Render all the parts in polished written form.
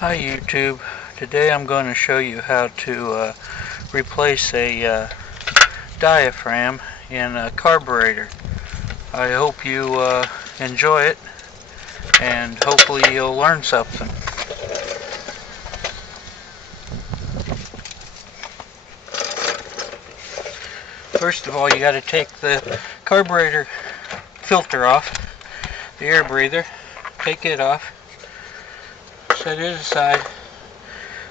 Hi YouTube. Today I'm going to show you how to replace a diaphragm in a carburetor. I hope you enjoy it, and hopefully you'll learn something. First of all, you got to take the carburetor filter off, the air breather. Take it off, set it aside.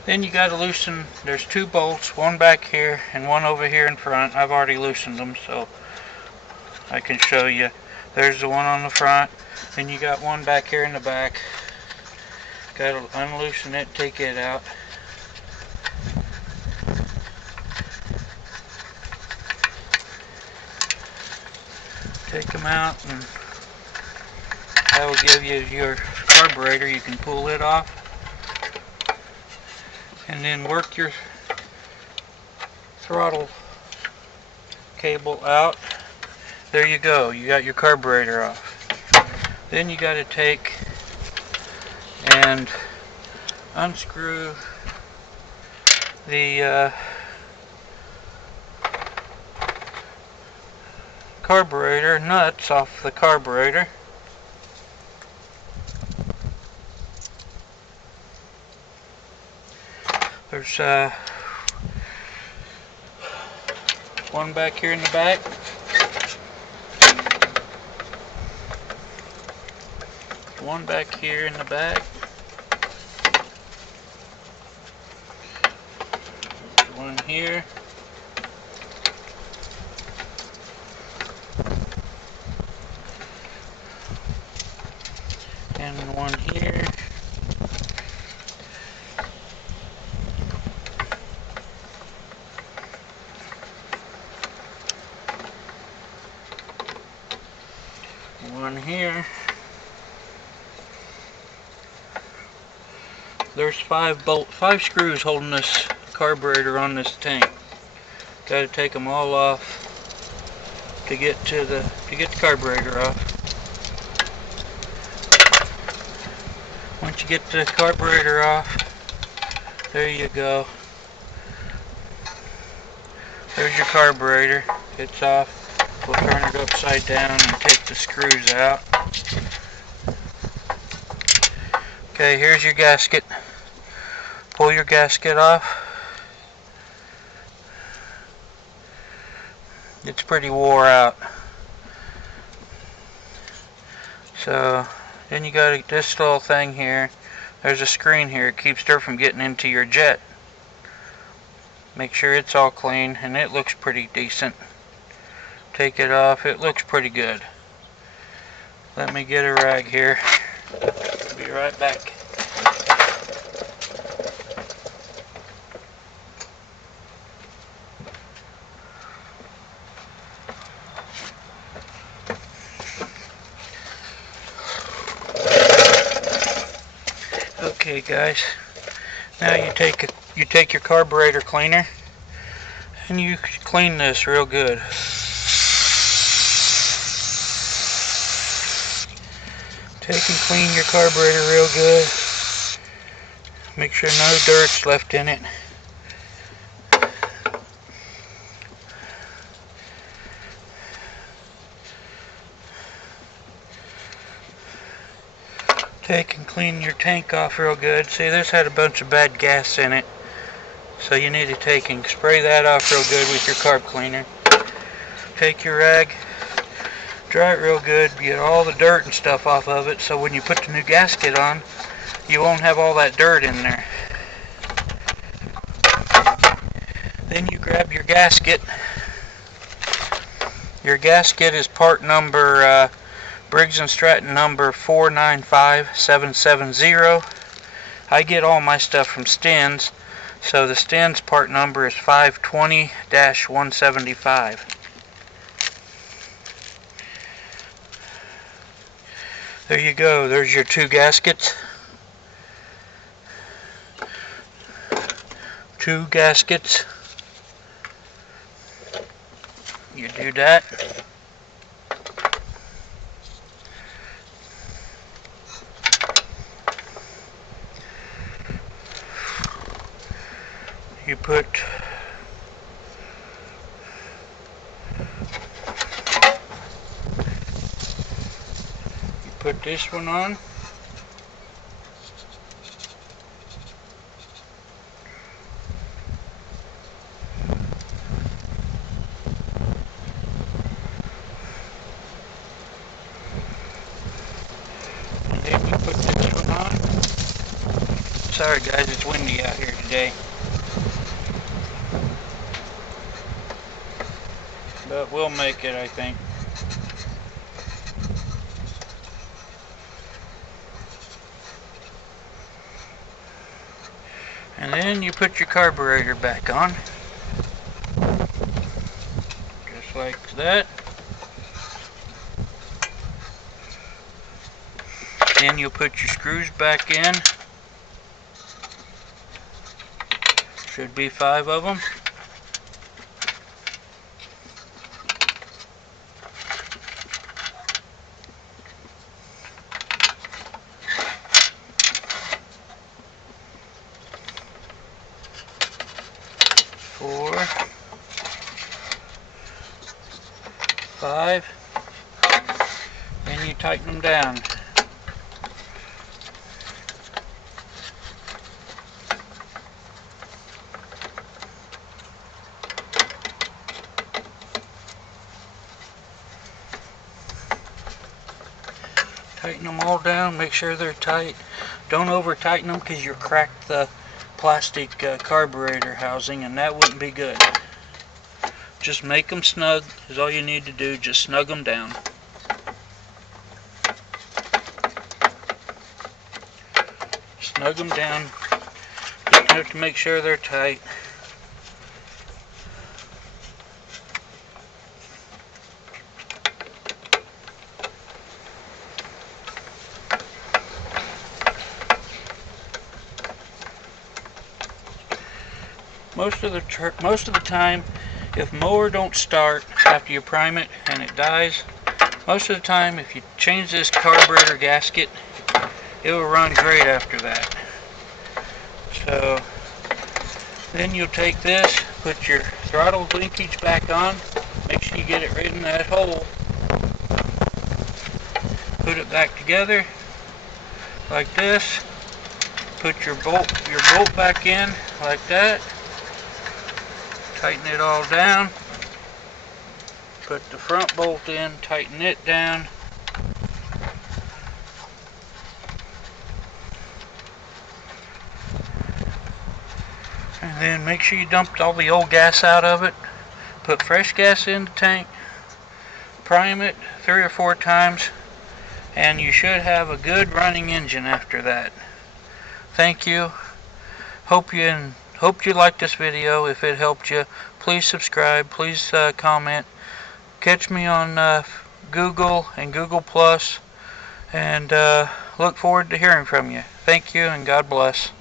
Then you got to loosen, there's two bolts, one back here and one over here in front. I've already loosened them so I can show you. There's the one on the front, then you got one back here in the back. Got to unloosen it, take it out. Take them out, and that will give you your carburetor. You can pull it off and then work your throttle cable out. There you go, you got your carburetor off. Then you got to take and unscrew the carburetor nuts off the carburetor. There's one back here in the back. One back here in the back. One here. And one here. One here. There's five screws holding this carburetor on this tank. Got to take them all off to get the carburetor off. Once you get the carburetor off, there you go. There's your carburetor. It's off. We'll turn it upside down and take the screws out. Okay, here's your gasket. Pull your gasket off. It's pretty wore out. So then you got this little thing here. There's a screen here. It keeps dirt from getting into your jet. Make sure it's all clean, and it looks pretty decent. Take it off. It looks pretty good. Let me get a rag here. Be right back. Okay guys, now you take your carburetor cleaner and you clean this real good. Take and clean your carburetor real good. Make sure no dirt's left in it. Take and clean your tank off real good. See, this had a bunch of bad gas in it, so you need to take and spray that off real good with your carb cleaner. Take your rag, dry it real good, get all the dirt and stuff off of it, so when you put the new gasket on, you won't have all that dirt in there. Then you grab your gasket. Your gasket is part number Briggs Stratton number 495770. I get all my stuff from Stens, so the Stens part number is 520-175. There you go. There's your two gaskets. Two gaskets. You do that. you put this one on. And then you put this one on. Sorry guys, it's windy out here today. But we'll make it, I think. And then you put your carburetor back on. Just like that. Then you'll put your screws back in. Should be 5 of them. Four, 5, and you tighten them down. Tighten them all down, make sure they're tight. Don't over tighten them because you'll crack the plastic carburetor housing, and that wouldn't be good. Just make them snug is all you need to do. Just snug them down. Snug them down just enough to make sure they're tight. Most of the time, if mower don't start after you prime it and it dies, most of the time if you change this carburetor gasket, it will run great after that. So then you'll take this, put your throttle linkage back on, make sure you get it right in that hole, put it back together like this, put your bolt back in like that. Tighten it all down. Put the front bolt in, tighten it down. And then make sure you dump all the old gas out of it. Put fresh gas in the tank. Prime it 3 or 4 times. And you should have a good running engine after that. Thank you. Hope you liked this video. If it helped you, please subscribe, please comment. Catch me on Google and Google Plus, and look forward to hearing from you. Thank you, and God bless.